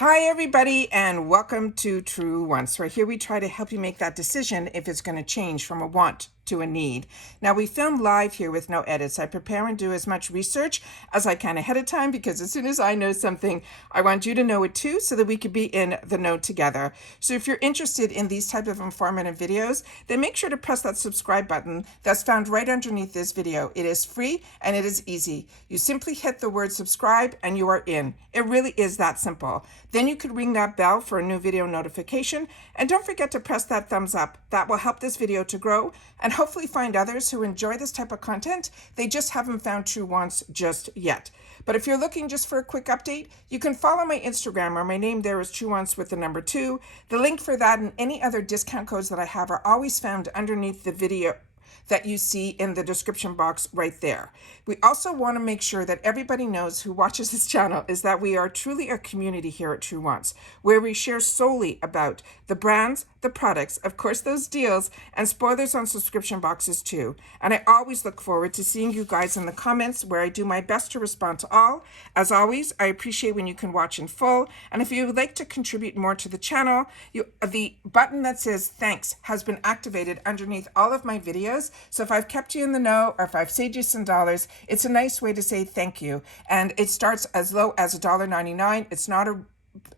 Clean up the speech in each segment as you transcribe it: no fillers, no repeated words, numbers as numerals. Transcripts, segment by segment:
Hi, everybody, and welcome to Truewants, where here we try to help you make that decision if it's going to change from a want to a need. Now, we film live here with no edits. I prepare and do as much research as I can ahead of time because as soon as I know something, I want you to know it too so that we could be in the know together. So if you're interested in these type of informative videos, then make sure to press that subscribe button that's found right underneath this video. It is free and it is easy. You simply hit the word subscribe and you are in. It really is that simple. Then you could ring that bell for a new video notification, and don't forget to press that thumbs up. That will help this video to grow and hopefully find others who enjoy this type of content. They just haven't found Truewants just yet. But if you're looking just for a quick update, you can follow my Instagram, where my name there is Truewants with the number 2. The link for that and any other discount codes that I have are always found underneath the video that you see in the description box right there. We also want to make sure that everybody knows who watches this channel is that we are truly a community here at Truewants, where we share solely about the brands, the products, of course those deals, and spoilers on subscription boxes too. And I always look forward to seeing you guys in the comments, where I do my best to respond to all. As always, I appreciate when you can watch in full, and if you would like to contribute more to the channel, the button that says thanks has been activated underneath all of my videos. So if I've kept you in the know or if I've saved you some dollars, it's a nice way to say thank you. And it starts as low as $1.99. It's not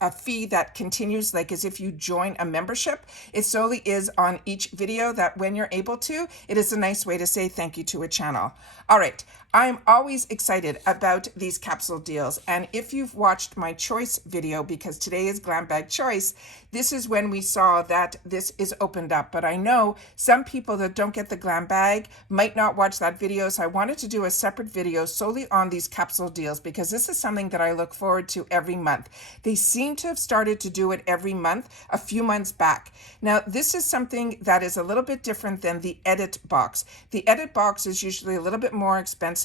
a fee that continues like as if you join a membership. It solely is on each video that when you're able to, it is a nice way to say thank you to a channel. All right. I'm always excited about these capsule deals. And if you've watched my choice video, because today is Glam Bag Choice, this is when we saw that this is opened up. But I know some people that don't get the glam bag might not watch that video. So I wanted to do a separate video solely on these capsule deals, because this is something that I look forward to every month. They seem to have started to do it every month a few months back. Now, this is something that is a little bit different than the edit box. The edit box is usually a little bit more expensive,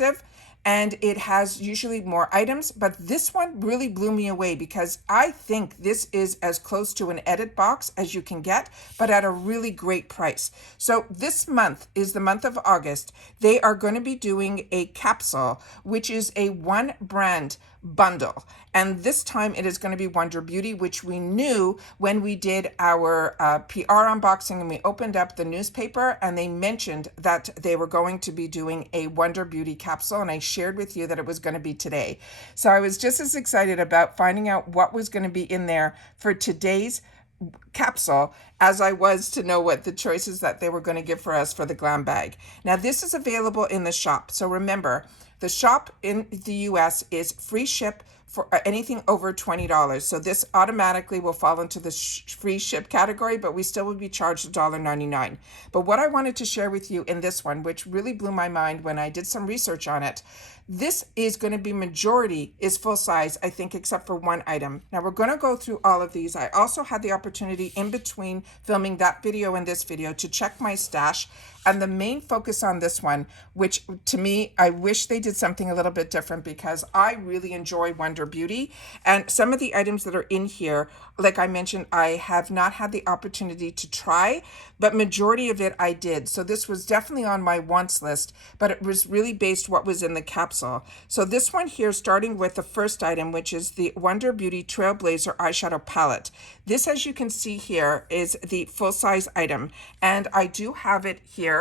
and it has usually more items, but this one really blew me away because I think this is as close to an edit box as you can get, but at a really great price. So this month is the month of August. They are going to be doing a capsule, which is a one brand bundle. And this time it is going to be Wonder Beauty, which we knew when we did our PR unboxing and we opened up the newspaper and they mentioned that they were going to be doing a Wonder Beauty capsule. And I shared with you that it was going to be today. So I was just as excited about finding out what was going to be in there for today's capsule as I was to know what the choices that they were going to give for us for the glam bag. Now, this is available in the shop. So remember, the shop in the US is free ship for anything over $20. So this automatically will fall into the free ship category, but we still would be charged $1.99. But what I wanted to share with you in this one, which really blew my mind when I did some research on it, this is going to be majority is full size, I think, except for one item. Now we're going to go through all of these. I also had the opportunity in between filming that video and this video to check my stash. And the main focus on this one, which to me, I wish they did something a little bit different because I really enjoy Wonder Beauty. And some of the items that are in here, like I mentioned, I have not had the opportunity to try, but majority of it I did. So this was definitely on my wants list, but it was really based what was in the capsule. So this one here, starting with the first item, which is the Wonder Beauty Trailblazer Eyeshadow Palette. This, as you can see here, is the full-size item, and I do have it here.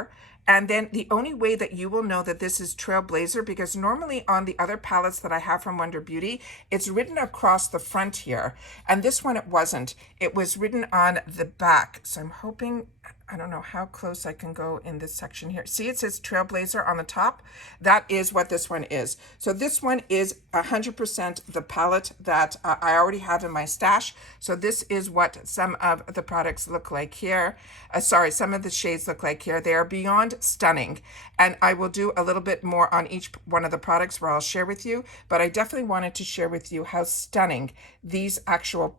And then the only way that you will know that this is Trailblazer, because normally on the other palettes that I have from Wonder Beauty, it's written across the front here. And this one, it wasn't. It was written on the back. So I'm hoping, I don't know how close I can go in this section here. See, it says Trailblazer on the top. That is what this one is. So this one is 100% the palette that I already have in my stash. So this is what some of the products look like here. Some of the shades look like here. They are beyond stunning. And I will do a little bit more on each one of the products where I'll share with you. But I definitely wanted to share with you how stunning these actual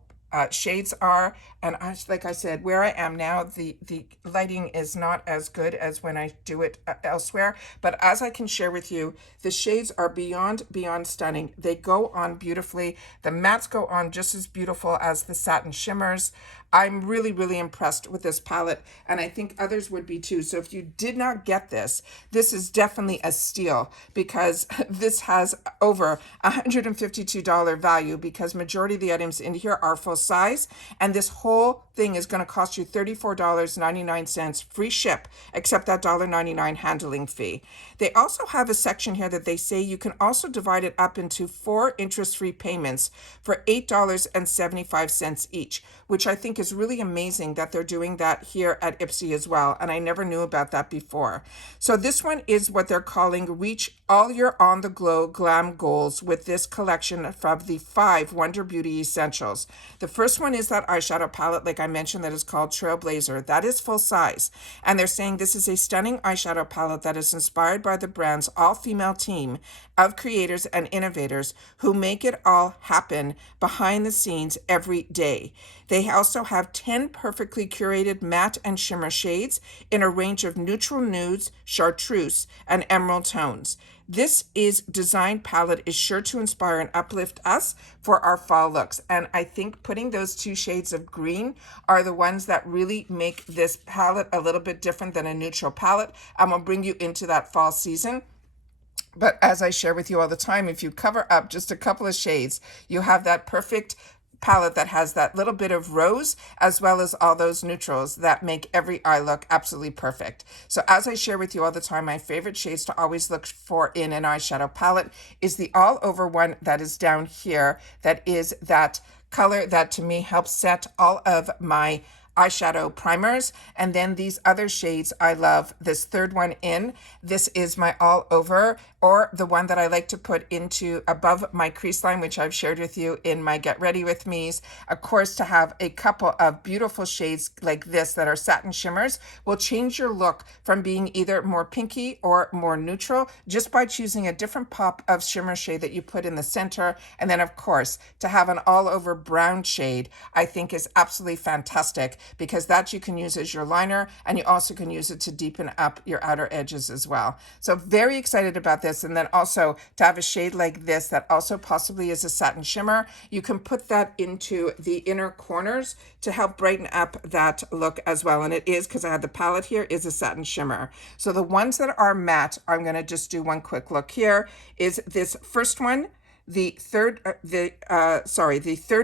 shades are. And like I said, where I am now, the lighting is not as good as when I do it elsewhere. But as I can share with you, the shades are beyond stunning. They go on beautifully. The mattes go on just as beautiful as the satin shimmers. I'm really impressed with this palette, and I think others would be too. So if you did not get this, this is definitely a steal, because this has over $152 value, because majority of the items in here are full size, and this whole thing is going to cost you $34.99 free ship, except that $1.99 handling fee. They also have a section here that they say you can also divide it up into 4 interest-free payments for $8.75 each, which I think is really amazing that they're doing that here at IPSY as well. And I never knew about that before. So this one is what they're calling Reach All Your On the Glow Glam Goals with this collection from the 5 Wonder Beauty Essentials. The first one is that eyeshadow palette, like I mentioned, that is called Trailblazer. That is full size. And they're saying this is a stunning eyeshadow palette that is inspired by the brand's all-female team of creators and innovators who make it all happen behind the scenes every day. They also have 10 perfectly curated matte and shimmer shades in a range of neutral nudes, chartreuse, and emerald tones. This design palette is sure to inspire and uplift us for our fall looks. And I think putting those 2 shades of green are the ones that really make this palette a little bit different than a neutral palette. I'm going to bring you into that fall season. But as I share with you all the time, if you cover up just a couple of shades, you have that perfect palette that has that little bit of rose, as well as all those neutrals that make every eye look absolutely perfect. So as I share with you all the time, my favorite shades to always look for in an eyeshadow palette is the all over one that is down here. That is that color that to me helps set all of my eyeshadow primers. And then these other shades I love. This third one in, this is my all over, or the one that I like to put into above my crease line, which I've shared with you in my Get Ready With Me's. Of course, to have a couple of beautiful shades like this that are satin shimmers will change your look from being either more pinky or more neutral just by choosing a different pop of shimmer shade that you put in the center. And then of course, to have an all over brown shade, I think is absolutely fantastic, because that you can use as your liner, and you also can use it to deepen up your outer edges as well. So very excited about this. And then also to have a shade like this that also possibly is a satin shimmer, you can put that into the inner corners to help brighten up that look as well. And it is, because I had the palette here, is a satin shimmer. So the ones that are matte, I'm going to just do one quick look here, is this first one. The third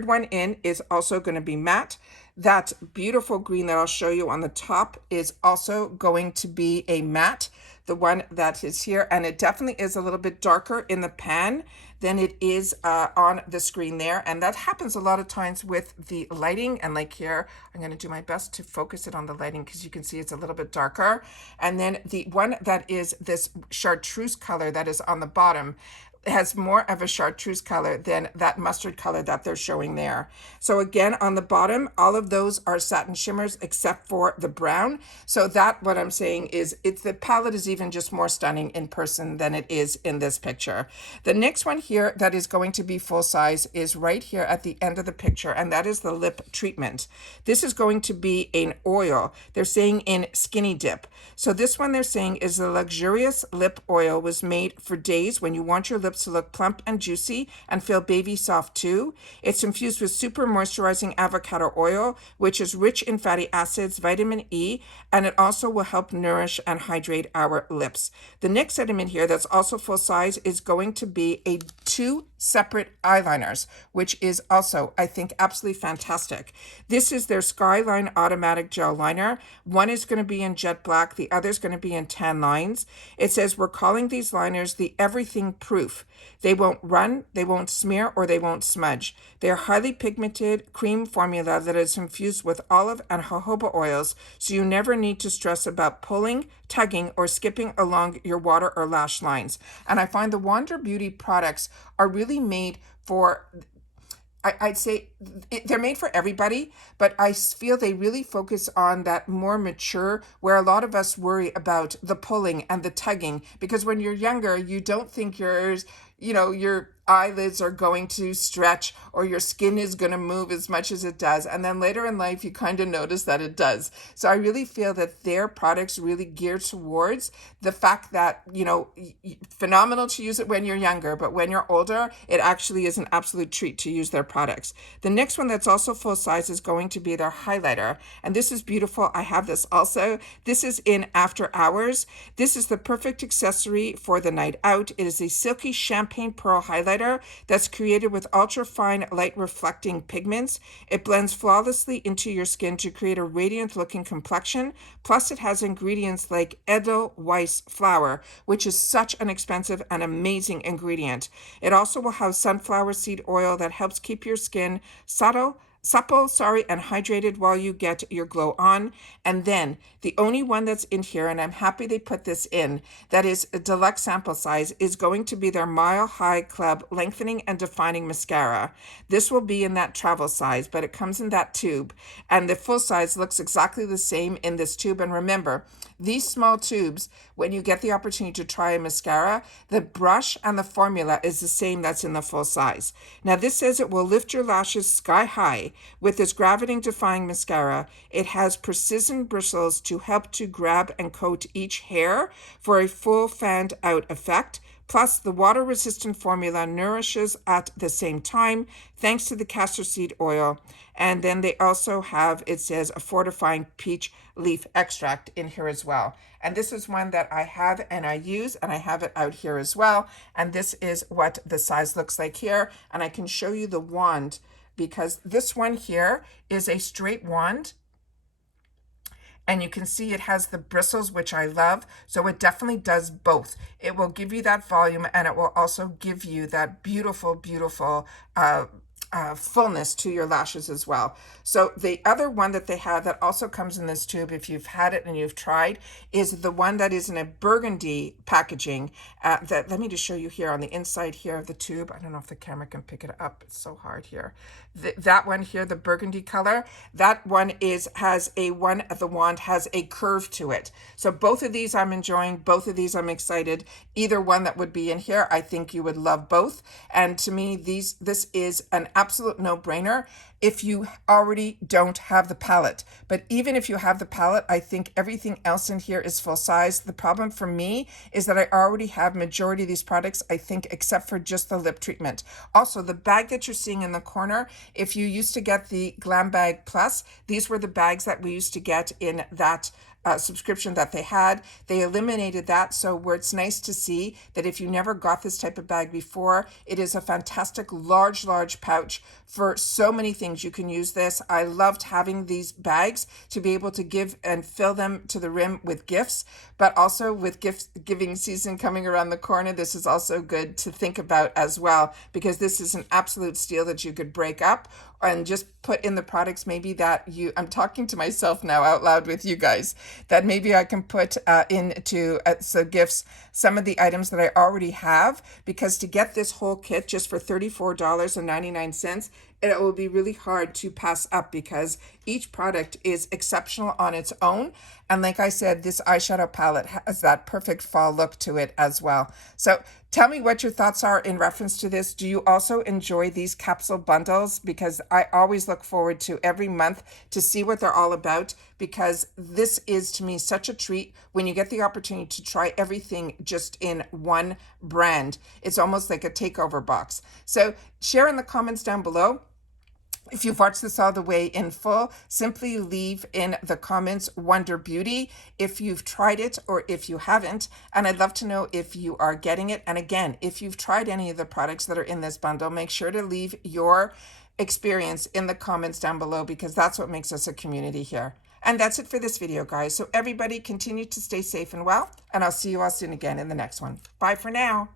one in is also going to be matte. That beautiful green that I'll show you on the top is also going to be a matte, the one that is here, and it definitely is a little bit darker in the pan than it is on the screen there. And that happens a lot of times with the lighting. And like here, I'm going to do my best to focus it on the lighting, because you can see it's a little bit darker. And then the one that is this chartreuse color that is on the bottom has more of a chartreuse color than that mustard color that they're showing there. So again, on the bottom, all of those are satin shimmers except for the brown. So that, what I'm saying is, the palette is even just more stunning in person than it is in this picture. The next one here that is going to be full size is right here at the end of the picture, and that is the lip treatment. This is going to be an oil. They're saying in Skinny Dip. So this one they're saying is a luxurious lip oil, was made for days when you want your lips to look plump and juicy and feel baby soft too. It's infused with super moisturizing avocado oil, which is rich in fatty acids, vitamin E, and it also will help nourish and hydrate our lips. The next item in here that's also full size is going to be 2 separate eyeliners, which is also, I think, absolutely fantastic. This is their Skyline Automatic Gel Liner. One is going to be in jet black, the other is going to be in tan lines. It says we're calling these liners the everything proof. They won't run, they won't smear, or they won't smudge. They are highly pigmented cream formula that is infused with olive and jojoba oils, so you never need to stress about pulling, tugging, or skipping along your water or lash lines. And I find the Wander Beauty products are really made for, I'd say they're made for everybody, but I feel they really focus on that more mature, where a lot of us worry about the pulling and the tugging, because when you're younger, you don't think you're eyelids are going to stretch or your skin is going to move as much as it does. And then later in life, you kind of notice that it does. So I really feel that their products really gear towards the fact that, you know, phenomenal to use it when you're younger, but when you're older, it actually is an absolute treat to use their products. The next one that's also full size is going to be their highlighter. And this is beautiful. I have this also. This is in After Hours. This is the perfect accessory for the night out. It is a silky champagne pearl highlighter that's created with ultra fine light reflecting pigments. It blends flawlessly into your skin to create a radiant looking complexion. Plus it has ingredients like Edelweiss flower, which is such an expensive and amazing ingredient. It also will have sunflower seed oil that helps keep your skin supple, and hydrated while you get your glow on. And then the only one that's in here, and I'm happy they put this in, that is a deluxe sample size, is going to be their Mile High Club Lengthening and Defining Mascara. This will be in that travel size, but it comes in that tube. And the full size looks exactly the same in this tube. And remember, these small tubes, when you get the opportunity to try a mascara, the brush and the formula is the same that's in the full size. Now this says it will lift your lashes sky high with this gravity-defying mascara. It has precision bristles to help to grab and coat each hair for a full fanned out effect. Plus, the water-resistant formula nourishes at the same time, thanks to the castor seed oil. And then they also have, it says, a fortifying peach leaf extract in here as well. And this is one that I have and I use, and I have it out here as well. And this is what the size looks like here. And I can show you the wand, because this one here is a straight wand. And you can see it has the bristles, which I love. So it definitely does both. It will give you that volume, and it will also give you that beautiful, beautiful fullness to your lashes as well. So the other one that they have that also comes in this tube, if you've had it and you've tried, is the one that is in a burgundy packaging. Let me just show you here on the inside here of the tube. I don't know if the camera can pick it up. It's so hard here. That one here, the burgundy color, that one has a the wand has a curve to it. So both of these I'm enjoying. Both of these I'm excited. Either one that would be in here, I think you would love both. And to me, this is an absolute no-brainer if you already don't have the palette. But even if you have the palette, I think everything else in here is full size. The problem for me is that I already have majority of these products, I think, except for just the lip treatment. Also, the bag that you're seeing in the corner, if you used to get the Glam Bag Plus, these were the bags that we used to get in that subscription that they had. They eliminated that, so where it's nice to see that if you never got this type of bag before, it is a fantastic large pouch for so many things. You can use this. I loved having these bags to be able to give and fill them to the rim with gifts, but also with giving season coming around the corner, this is also good to think about as well, because this is an absolute steal that you could break up and just put in the products maybe that I'm talking to myself now out loud with you guys, that maybe I can put into so gifts some of the items that I already have, because to get this whole kit just for $34.99, it will be really hard to pass up, because each product is exceptional on its own. And like I said, this eyeshadow palette has that perfect fall look to it as well. So tell me what your thoughts are in reference to this. Do you also enjoy these capsule bundles? Because I always look forward to every month to see what they're all about, because this is to me such a treat when you get the opportunity to try everything just in one brand. It's almost like a takeover box. So share in the comments down below. If you've watched this all the way in full, simply leave in the comments Wonder Beauty if you've tried it or if you haven't. And I'd love to know if you are getting it. And again, if you've tried any of the products that are in this bundle, make sure to leave your experience in the comments down below, because that's what makes us a community here. And that's it for this video, guys. So everybody continue to stay safe and well, and I'll see you all soon again in the next one. Bye for now.